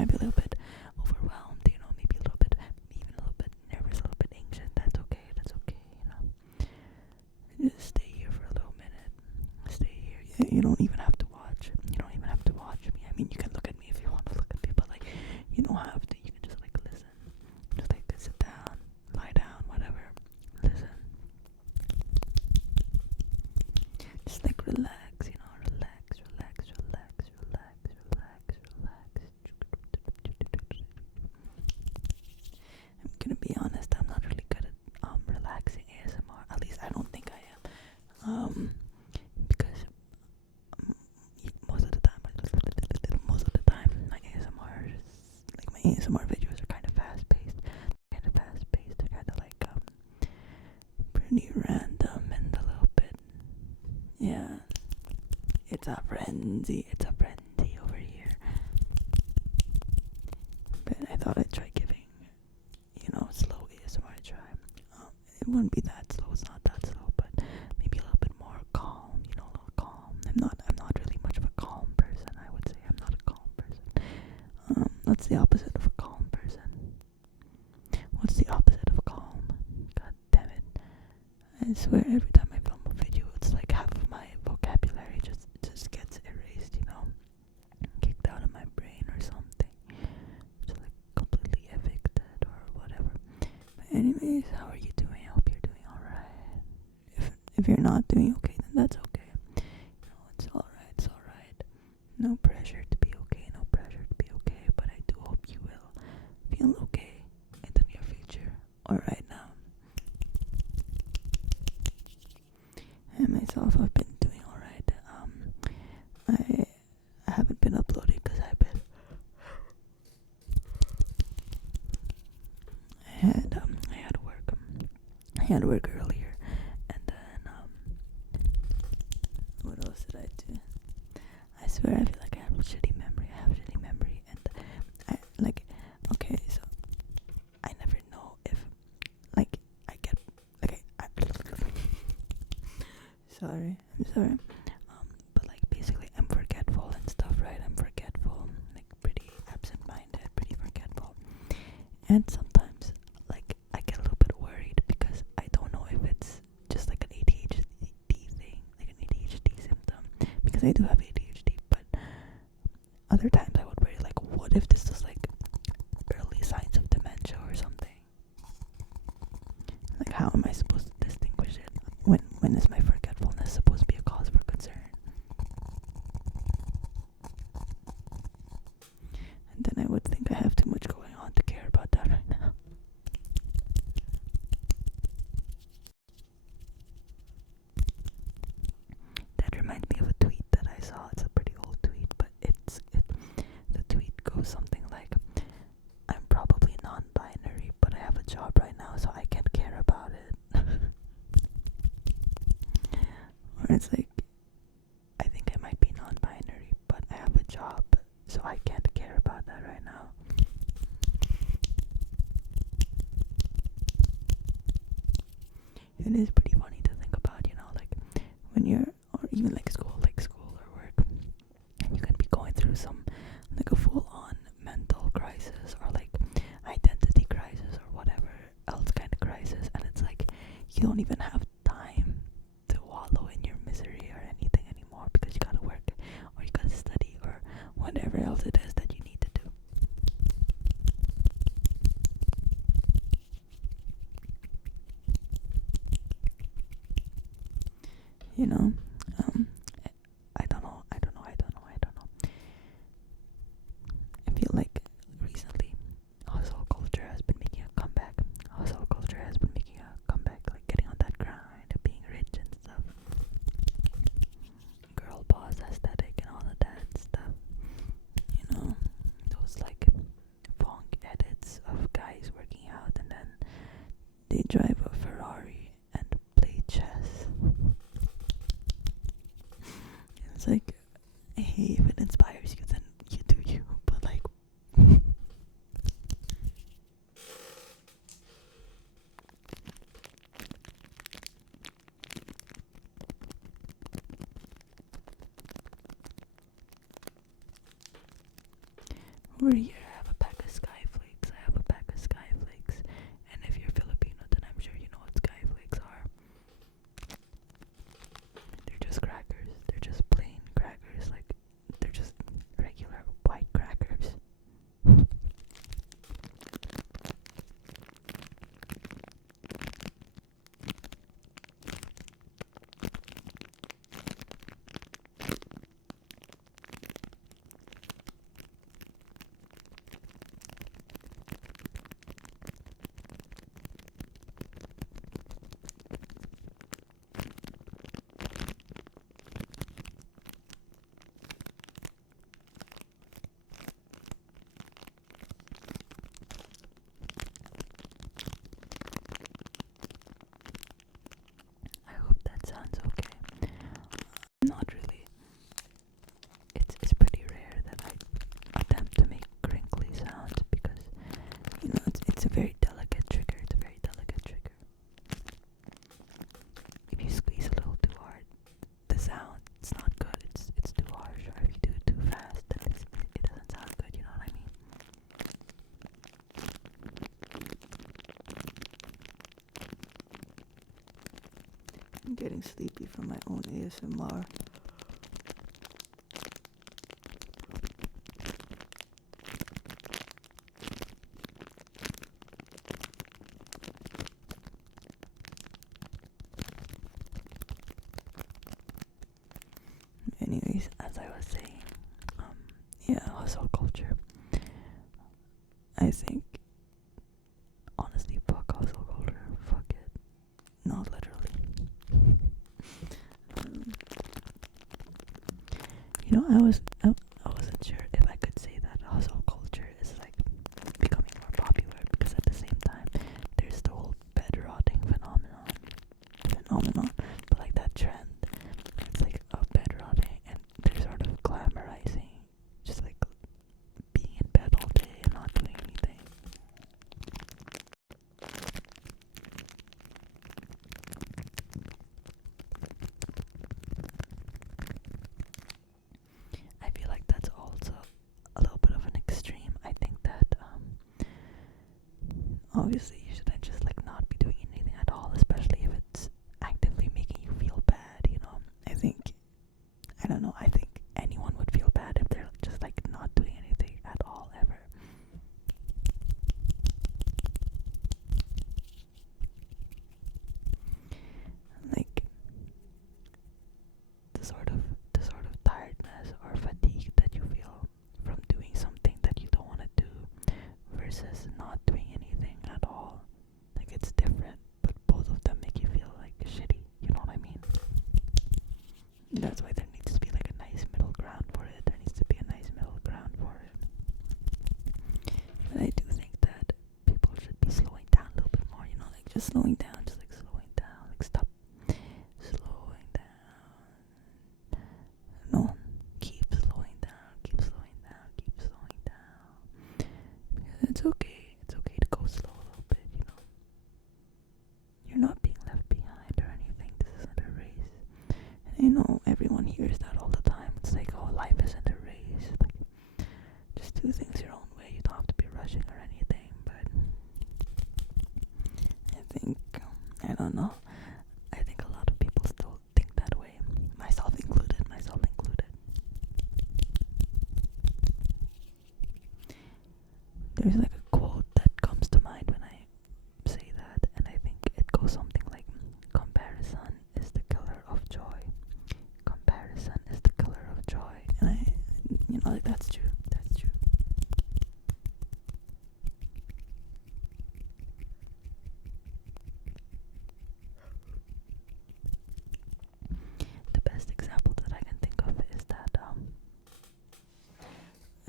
might be a little bit overwhelmed, maybe a little bit, even a little bit nervous, a little bit anxious. That's okay, Just stay here for a little minute. Stay here. You don't even have to watch. You don't even have to watch me. I mean, you can look at me if you want to look at me, but like, you don't have to. You can just like listen. Just like sit down, lie down, whatever. Listen. Just like relax, relax. I'm gonna be honest, I'm not really good at relaxing ASMR. At least I don't think I am. Because most of the time my ASMR videos are kind of fast paced. They're kind of like pretty random and a little bit, yeah. It's a frenzy over here. But I thought I'd try giving, slow ASMR a try. It wouldn't be that slow, it's not that slow, but maybe a little bit more calm, a little calm. I'm not really much of a calm person, I would say. I'm not a calm person. What's the opposite of a calm person? What's the opposite of calm? God damn it. I swear every time I film a video, it's like half of my vocabulary just gets erased, kicked out of my brain or something. Just like completely evicted or whatever. But anyways, how are you doing? I hope you're doing alright. If you're not doing okay, then that's okay. It's alright. No pressure to be okay, but I do hope you will feel okay in the near future or right now. And myself, I've been doing alright. I haven't been uploading because I had work earlier, and then what else did I do? I swear I feel like I have shitty memory. And okay, so I never know if I get sorry, I'm sorry. But basically I'm forgetful and stuff, right? I'm forgetful, pretty absent-minded, pretty forgetful. And sometimes I get a little bit worried because I don't know if it's just like an ADHD thing, like an ADHD symptom, because I do have ADHD, but other times I would worry what if this is early signs of dementia or something? How am I supposed to distinguish it? When is my forgetfulness supposed to be a cause for concern? And then I would think I have too much going on to care about that right now. That reminds me of a tweet that I saw. It's a pretty old tweet, but the tweet goes something like, I'm probably non-binary, but I have a job right now, so I can't care about it. Or it's like, I think I might be non-binary, but I have a job, so I can't care about that right now. It is pretty funny to think about, when you're, or even school or work, and you can be going through some, a full-on mental crisis, or identity crisis, or whatever else kind of crisis, and it's you don't even have time to wallow in your misery or anything anymore because you gotta work, or you gotta study, or whatever else it is that you need to do. I don't know. I feel like recently hustle culture has been making a comeback. Getting on that grind, being rich and stuff. Girl boss aesthetic and all of that stuff. Those funk edits of guys working out and then they drive a Ferrari and play chess. It's hey, if it inspires you, then you do you. But we're here I'm getting sleepy from my own ASMR. Anyways, as I was saying, yeah, hustle culture. I think, honestly, fuck hustle culture. Fuck it. Not literally. Um, I wasn't sure if I could say that hustle culture is like becoming more popular, because at the same time, there's the whole bed rotting phenomenon, but like that trend, it's like a bed rotting, and they're sort of glamorizing just like being in bed all day and not doing anything. I feel like that's also a little bit of an extreme. I think that obviously you shouldn't just like not be doing anything at all, especially if it's actively making you feel bad, you know. I don't know, I think anyone would feel bad if they're just like not doing anything at all ever. Like the sort of tiredness or fatigue that you feel from doing something that you don't want to do versus not doing anything at all. Like it's different, but both of them make you feel like shitty, you know what I mean? That's why there needs to be like a nice middle ground for it. There needs to be a nice middle ground for it. But I do think that people should be slowing down a little bit more, you know, like just slowing down, just like slowing down, like stop slowing down. No, keep slowing down, keep slowing down, keep slowing down. Because it's okay to go slow a little bit, you know. You're not being left behind or anything. This isn't a race. And I know everyone hears that all the time. It's like, oh, life isn't a race. Like, just do things your own way. You don't have to be rushing or anything. But I think, I don't know. I think a lot of people still think that way. Myself included. Myself included. There's like a quote that comes to mind when I say that, and I think it goes something like, comparison is the killer of joy. Comparison is the killer of joy. And like that's true. That's true. The best example that I can think of is that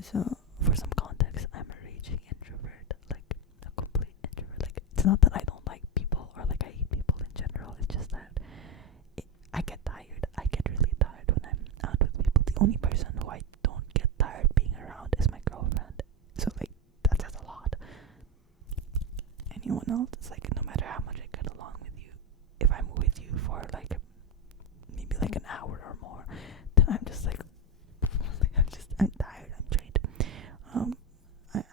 so for some context, I'm a raging introvert, like a complete introvert. Like it's not that I don't like people or like I hate people in general. It's just that I get tired. I get really tired when I'm out with people. The only person who I don't get tired being around is my girlfriend. So like that says a lot. Anyone else, it's like no matter how much I get along with you, if I'm with you for like maybe like an hour or more, then I'm just like I'm tired, I'm drained.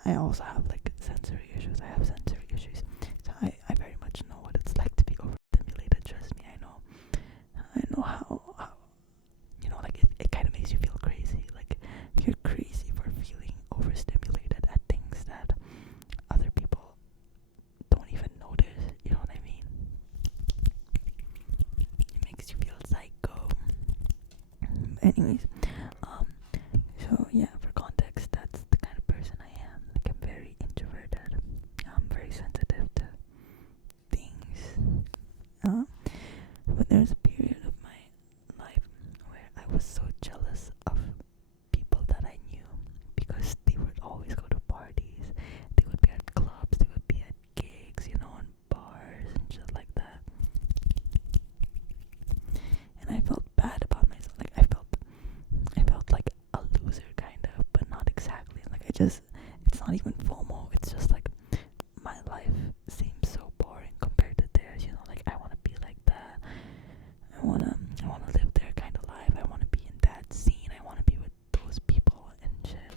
I also have like sensory issues. I have sensory issues. So I very much know what it's like to be overstimulated. Trust me, I know how you know, like it kind of makes you feel crazy. Like you're crazy for feeling overstimulated at things that other people don't even notice. You know what I mean? It makes you feel psycho. Anyways, so yeah, for context, that's the kind of person I am. Like I'm very introverted. I'm very sensitive to things. But there's a period of my life where I was so jealous of people that I knew because they would always go to parties. They would be at clubs. They would be at gigs, you know, and bars and shit like that. And I felt bad about myself. Like I felt like a loser kind of, but not exactly. Like it's not even FOMO. It's just like my life seems so boring compared to theirs. You know, like I want to be like that. I wanna live their kind of life. I wanna be in that scene. I wanna be with those people and shit.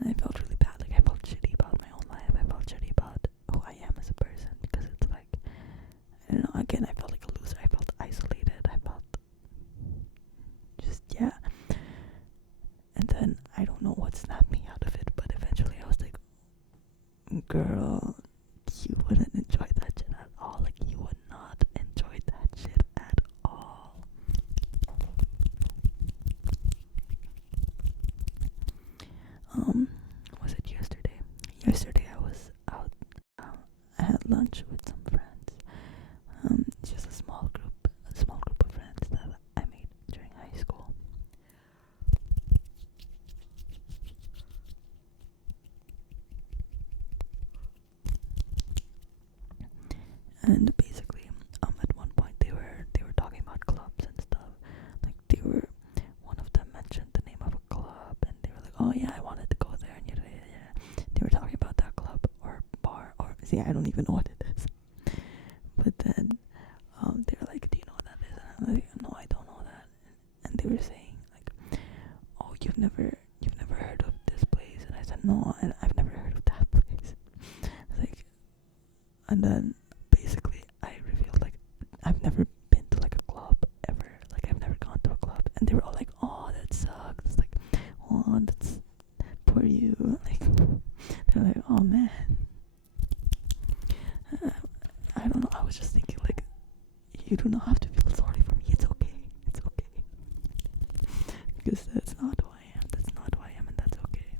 And I felt really bad. Like I felt shitty about my own life. I felt shitty about who I am as a person because it's like I don't know. girl, you wouldn't enjoy that shit at all. Like, you would not enjoy that shit at all. Was it yesterday? Yesterday I was out. I had lunch with some friends. It's just a small group of friends that I made during high school. And basically, at one point they were talking about clubs and stuff. Like, one of them mentioned the name of a club, and they were like, "Oh yeah, I wanted to go there." And yeah. They were talking about that club or bar, or see, I don't even know what it is. But then, they were like, "Do you know what that is?" And I'm like, "No, I don't know that." And they were saying like, "Oh, you've never heard of this place?" And I said, "No, I've never heard of that place." Like, and then basically I revealed like I've never been to like a club ever. Like, I've never gone to a club, and they were all like, "Oh, that sucks." It's like, "Oh, that's poor you." Like, they're like, "Oh man." I don't know. I was just thinking like, you do not have to feel sorry for me. It's okay. It's okay. Because that's not who I am. That's not who I am, and that's okay.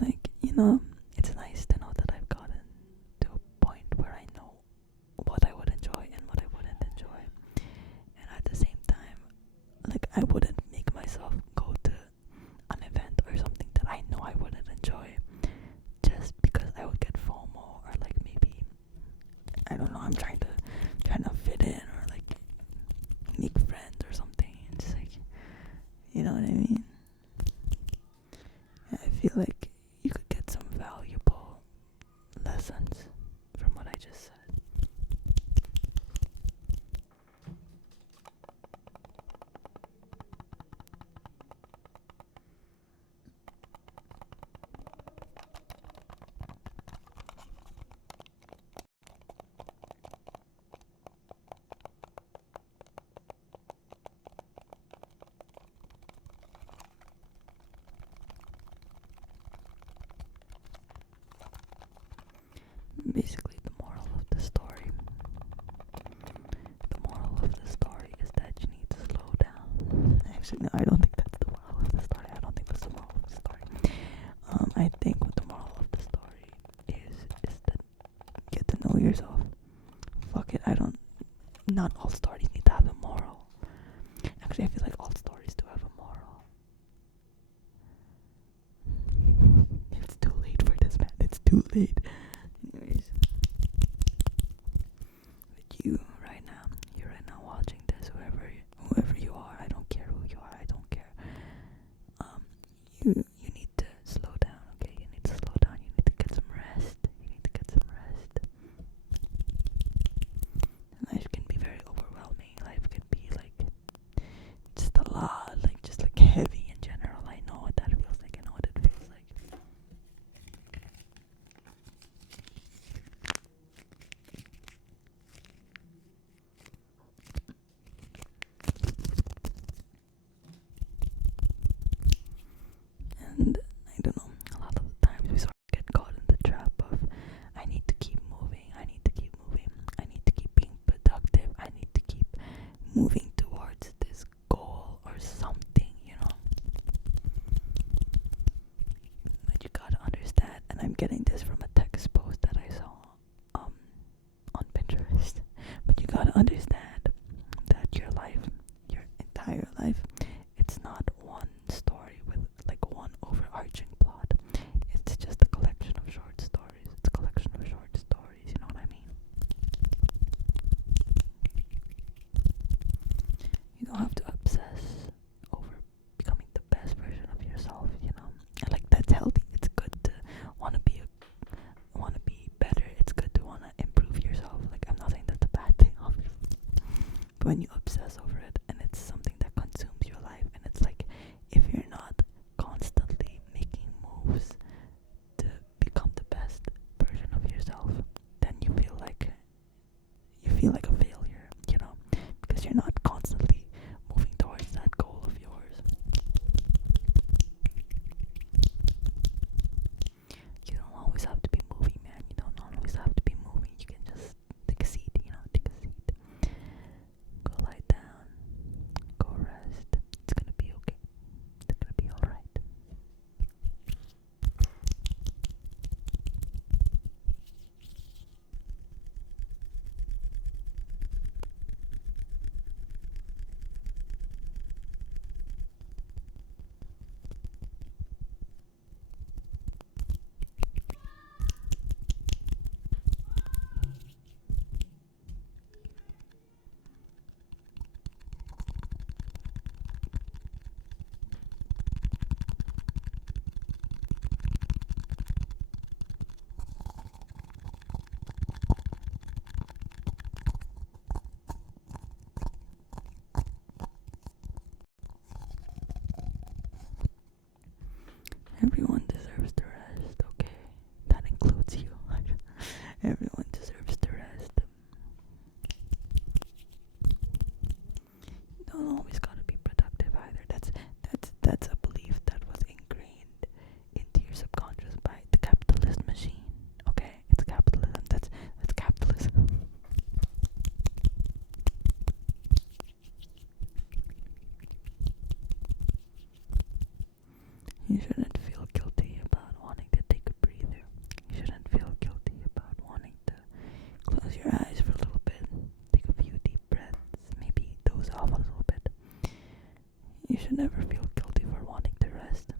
Like, it's nice to know that I've gotten to a point where I know what I would enjoy and what I wouldn't enjoy. And at the same time, like, I wouldn't make myself go to an event or something that I know I wouldn't enjoy just because I would get FOMO, or like maybe, I don't know, I'm trying to fit in, or like make friends or something. It's like, you know what I mean? I feel like you could get some valuable lessons from what I just said. Basically, the moral of the story is that you need to slow down. Actually, no, I don't think that's the moral of the story. I don't think that's the moral of the story. I think what the moral of the story is that get to know yourself. Fuck it, not all stories need to have a moral. Actually, I feel like all stories do have a moral. It's too late for this, man. It's too late. Anyways, but you're right now watching this, whoever you are, I don't care who you are, I don't care. You need to slow down, okay? You need to slow down. You need to get some rest. Life can be very overwhelming. Life can be like just a lot, like just like heavy in general. I know what that feels like. I know what it feels like. And I don't know, a lot of the times we sort of get caught in the trap of, I need to keep moving, I need to keep being productive, I need to keep moving towards this goal or something, But you gotta understand, and I'm getting this from a text post that I saw on Pinterest, but you gotta understand that your entire life, it's not one story with like one overarching plot. It's just a collection of short stories. You know what I mean? You don't have to obsess over becoming the best version of yourself, And like, that's healthy. It's good to want to be better. It's good to want to improve yourself. Like, I'm not saying that's a bad thing, obviously. But when you obsess over it and it's something that consumes your life, and it's like, if you're not constantly making moves to become the best version of yourself, then you feel like a failure, because you're not constantly moving towards that goal of yours. Everyone deserves to rest, okay? That includes you. Everyone deserves to rest. You don't always gotta be productive either. That's a belief that was ingrained into your subconscious by the capitalist machine. Okay? It's capitalism. That's capitalism. You shouldn't feel guilty about wanting to take a breather. You shouldn't feel guilty about wanting to close your eyes for a little bit. Take a few deep breaths. Maybe doze off a little bit. You should never feel guilty for wanting to rest.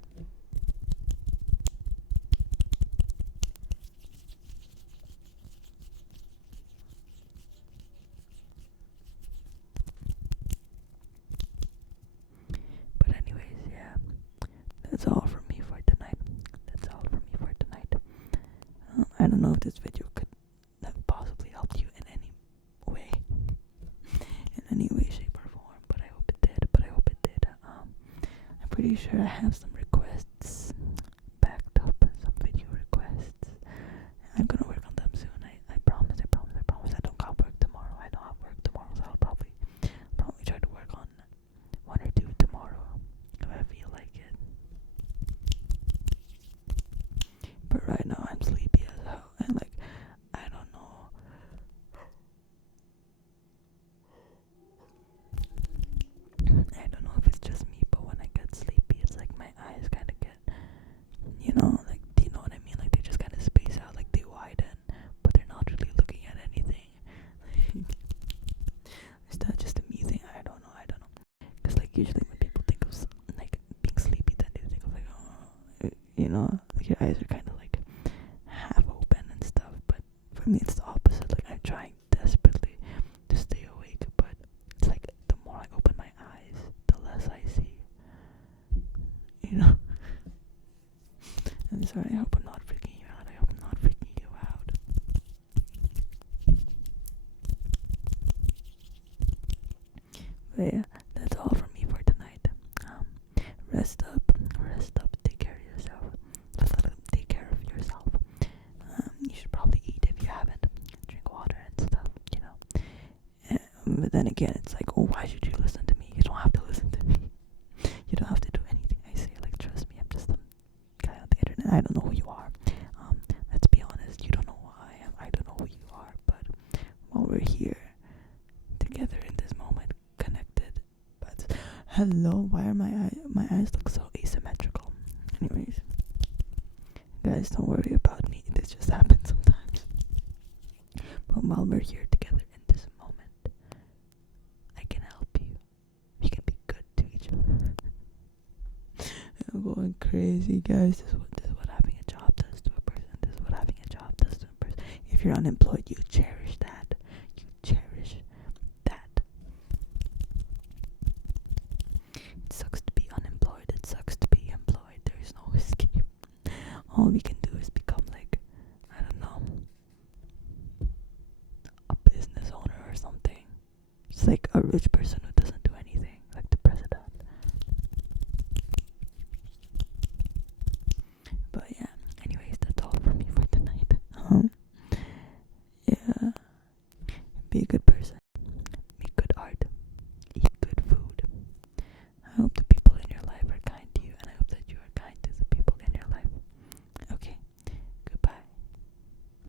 But anyways, yeah, that's all from me for tonight. I don't know if this video could have possibly helped you in any way, shape, or form, but I hope it did. I'm pretty sure I have some requests backed up, some video requests. I'm gonna work on them soon. I promise. I don't got work tomorrow. I don't have work tomorrow, so I'll probably try to work on one or two tomorrow if I feel like it. But right now I'm sleepy as hell, and like I don't know. I don't know if it's just me, but when I get sleepy, it's like my eyes kind of get, like, do you know what I mean? Like they just kind of space out, like they widen, but they're not really looking at anything. Is that just a me thing? I don't know. Because like usually when people think of like being sleepy, then they think of like, like your eyes are kind of like half open and stuff. But for me, it's the opposite. Like I'm trying desperately to stay awake, but it's like the more I open my eyes, the less I see. I'm sorry. I hope I'm not freaking you out. But yeah, that's all from me for tonight. Rest up, take care of yourself. Take care of yourself. You should probably eat if you haven't. Drink water and stuff. But then again, it's like, oh, why should you listen to me? You don't have to listen to me. You don't have to do anything I say. Like, trust me, I'm just some guy on the internet. I don't know who you are. Let's be honest, you don't know who I am. I don't know who you are. But while we're here together in this moment, connected. But hello, why are my eyes look so asymmetrical? Anyways, guys, don't worry about me. This just happens sometimes. But while we're here together in this moment, I can help you. We can be good to each other. I'm going crazy, guys. This is what having a job does to a person. If you're unemployed, you cherish that. It sucks to be unemployed. It sucks to be employed. There is no escape. All we can do is become like, I don't know, a business owner or something. Just like a rich person